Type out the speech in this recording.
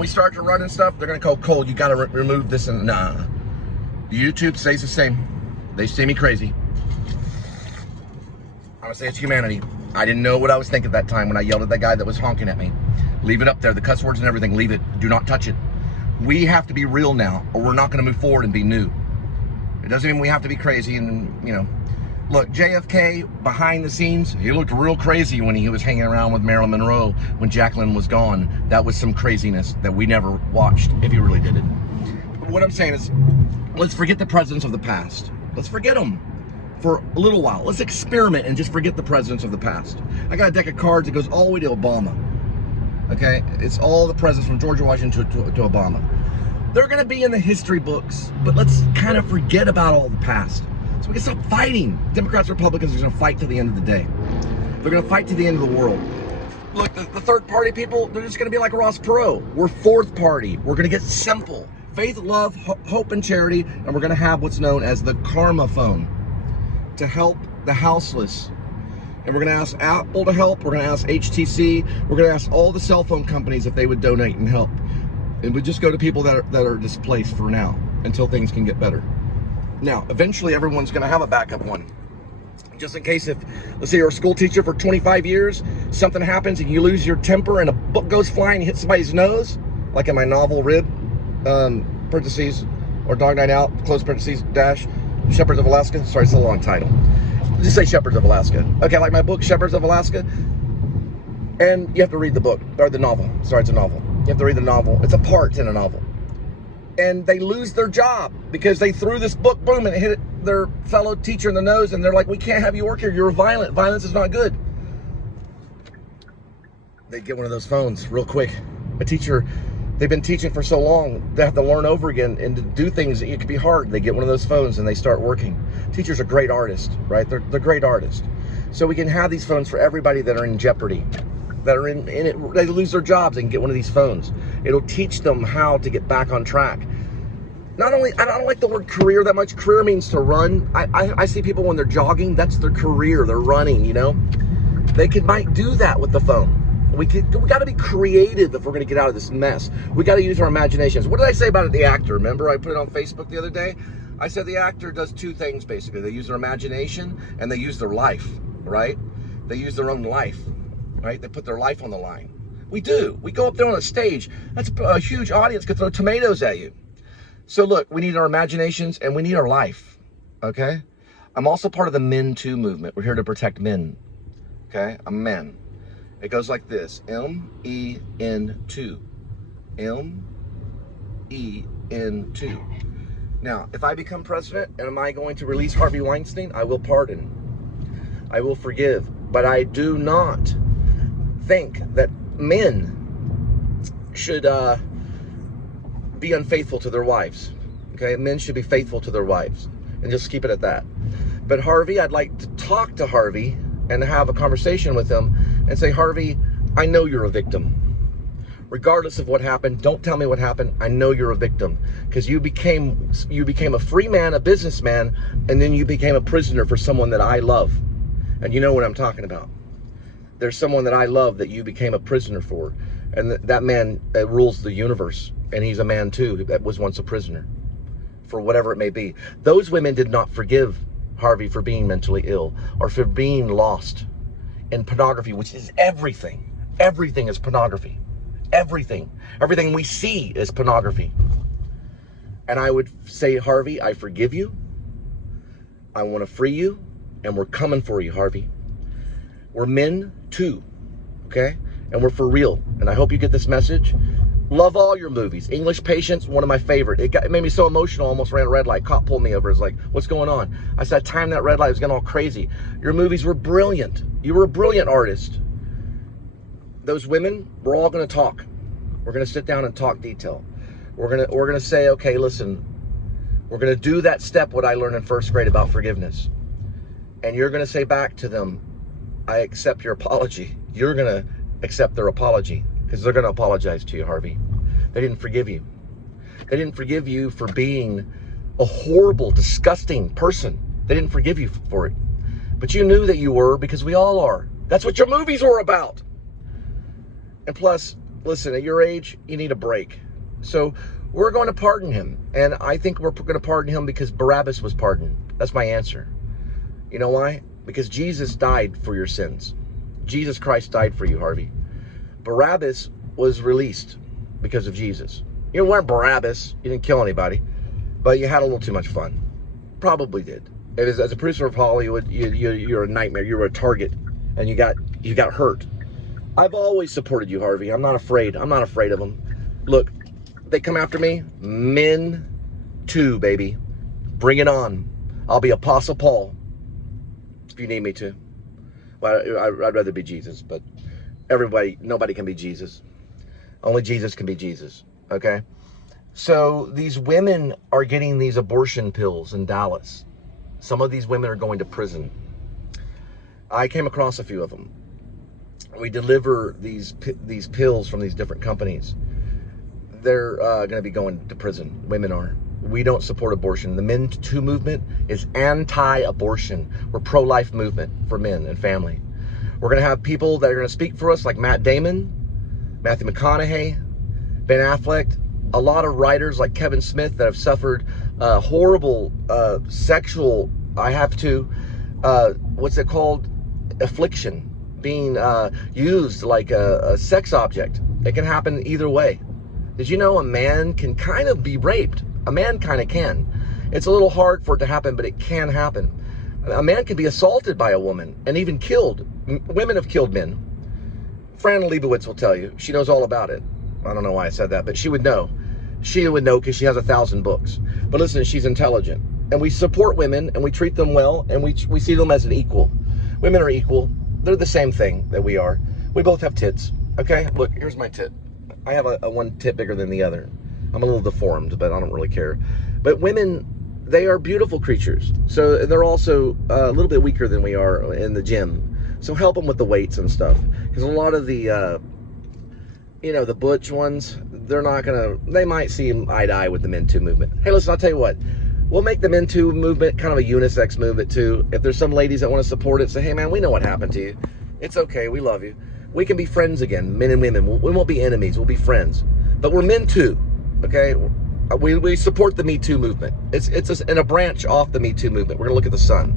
we start to run and stuff, they're gonna go, Cole, you gotta remove this, and nah. YouTube stays the same. They see me crazy. I'm gonna say it's humanity. I didn't know what I was thinking at that time when I yelled at that guy that was honking at me. Leave it up there, the cuss words and everything, leave it. Do not touch it. We have to be real now, or we're not gonna move forward and be new. It doesn't mean we have to be crazy and, you know. Look, JFK, behind the scenes, he looked real crazy when he was hanging around with Marilyn Monroe when Jacqueline was gone. That was some craziness that we never watched, if he really did it. But what I'm saying is, let's forget the presidents of the past. Let's forget them for a little while. Let's experiment and just forget the presidents of the past. I got a deck of cards that goes all the way to Obama. Okay? It's all the presidents from George Washington to Obama. They're going to be in the history books, but let's kind of forget about all the past. So we can stop fighting. Democrats, Republicans are going to fight to the end of the day. They're going to fight to the end of the world. Look, the third party people, they're just going to be like Ross Perot. We're fourth party. We're going to get simple. Faith, love, hope, and charity. And we're going to have what's known as the karma phone to help the houseless. And we're going to ask Apple to help. We're going to ask HTC. We're going to ask all the cell phone companies if they would donate and help. And we just go to people that are displaced for now until things can get better. Now, eventually everyone's going to have a backup one. Just in case if, let's say you're a school teacher for 25 years, something happens and you lose your temper and a book goes flying and hits somebody's nose, like in my novel Rib, parentheses, or Dog Night Out, close parentheses, dash, Shepherds of Alaska. Sorry, it's a long title. Just say Shepherds of Alaska. Okay, like my book, Shepherds of Alaska. And you have to read the book, or the novel. Sorry, it's a novel. You have to read the novel. It's a part in a novel. And they lose their job because they threw this book, boom, and it hit their fellow teacher in the nose, and they're like, we can't have you work here. You're violent. Violence is not good. They get one of those phones real quick. A teacher, they've been teaching for so long, they have to learn over again, and to do things, it can be hard. They get one of those phones and they start working. Teachers are great artists, right? They're great artists. So we can have these phones for everybody that are in jeopardy, that are in it, they lose their jobs, they can get one of these phones. It'll teach them how to get back on track. Not only, I don't like the word career that much. Career means to run. I see people when they're jogging, that's their career. They're running, you know. They might do that with the phone. We got to be creative if we're going to get out of this mess. We got to use our imaginations. What did I say about it, the actor? Remember, I put it on Facebook the other day. I said the actor does two things, basically. They use their imagination and they use their life, right? They use their own life, right? They put their life on the line. We do. We go up there on a stage. That's a huge audience could throw tomatoes at you. So look, we need our imaginations and we need our life, okay? I'm also part of the Men Too movement. We're here to protect men, okay? I'm men. It goes like this, M-E-N-2, M-E-N-2. Now, if I become president, and am I going to release Harvey Weinstein? I will pardon. I will forgive. But I do not think that men should be unfaithful to their wives. Okay, men should be faithful to their wives, and just keep it at that. But Harvey, I'd like to talk to Harvey and have a conversation with him and say, Harvey, I know you're a victim. Regardless of what happened, don't tell me what happened. I know you're a victim because you became a free man, a businessman, and then you became a prisoner for someone that I love. And you know what I'm talking about. There's someone that I love that you became a prisoner for, and that man rules the universe, and he's a man too that was once a prisoner for whatever it may be. Those women did not forgive Harvey for being mentally ill or for being lost in pornography, which is everything. Everything is pornography. Everything we see is pornography. And I would say, Harvey, I forgive you. I want to free you, and we're coming for you, Harvey. We're men too, okay? And we're for real. And I hope you get this message. Love all your movies. English Patience, one of my favorite. It made me so emotional, almost ran a red light. Cop pulled me over. It's like, what's going on? I said, I timed that red light. It was getting all crazy. Your movies were brilliant. You were a brilliant artist. Those women, we're all going to talk. We're going to sit down and talk detail. We're going to say, okay, listen, we're going to do that step, what I learned in first grade about forgiveness. And you're going to say back to them, I accept your apology. You're going to accept their apology because they're going to apologize to you, Harvey. They didn't forgive you. They didn't forgive you for being a horrible, disgusting person. They didn't forgive you for it. But you knew that you were, because we all are. That's what your movies were about. And plus, listen, at your age, you need a break. So we're going to pardon him. And I think we're going to pardon him because Barabbas was pardoned. That's my answer. You know why? Because Jesus died for your sins. Jesus Christ died for you, Harvey. Barabbas was released because of Jesus. You weren't Barabbas. You didn't kill anybody. But you had a little too much fun. Probably did. As a producer of Hollywood, you're a nightmare. You were a target. And you got hurt. I've always supported you, Harvey. I'm not afraid. I'm not afraid of them. Look, they come after me. Men too, baby. Bring it on. I'll be Apostle Paul if you need me to. Well, I'd rather be Jesus, but nobody can be Jesus. Only Jesus can be Jesus, okay? So these women are getting these abortion pills in Dallas. Some of these women are going to prison. I came across a few of them. We deliver these pills from these different companies. They're going to be going to prison. Women are. We don't support abortion. The Men Too movement is anti-abortion. We're pro-life movement for men and family. We're going to have people that are going to speak for us like Matt Damon, Matthew McConaughey, Ben Affleck, a lot of writers like Kevin Smith that have suffered horrible sexual, what's it called? Affliction, being used like a sex object. It can happen either way. Did you know a man can kind of be raped? A man kind of can. It's a little hard for it to happen, but it can happen. A man can be assaulted by a woman and even killed. Women have killed men. Fran Lebowitz will tell you. She knows all about it. I don't know why I said that, but she would know. She would know because she has 1,000 books. But listen, she's intelligent. And we support women, and we treat them well, and we see them as an equal. Women are equal. They're the same thing that we are. We both have tits, okay? Look, here's my tit. I have a one tit bigger than the other. I'm a little deformed, but I don't really care. But women, they are beautiful creatures. So they're also a little bit weaker than we are in the gym. So help them with the weights and stuff. Because a lot of the, the butch ones, they might see eye to eye with the Men Too movement. Hey, listen, I'll tell you what. We'll make the Men Too movement kind of a unisex movement too. If there's some ladies that want to support it, say, hey man, we know what happened to you. It's okay, we love you. We can be friends again, men and women. We won't be enemies, we'll be friends. But we're men too, okay? We support the Me Too movement. It's a branch off the Me Too movement. We're gonna look at the sun.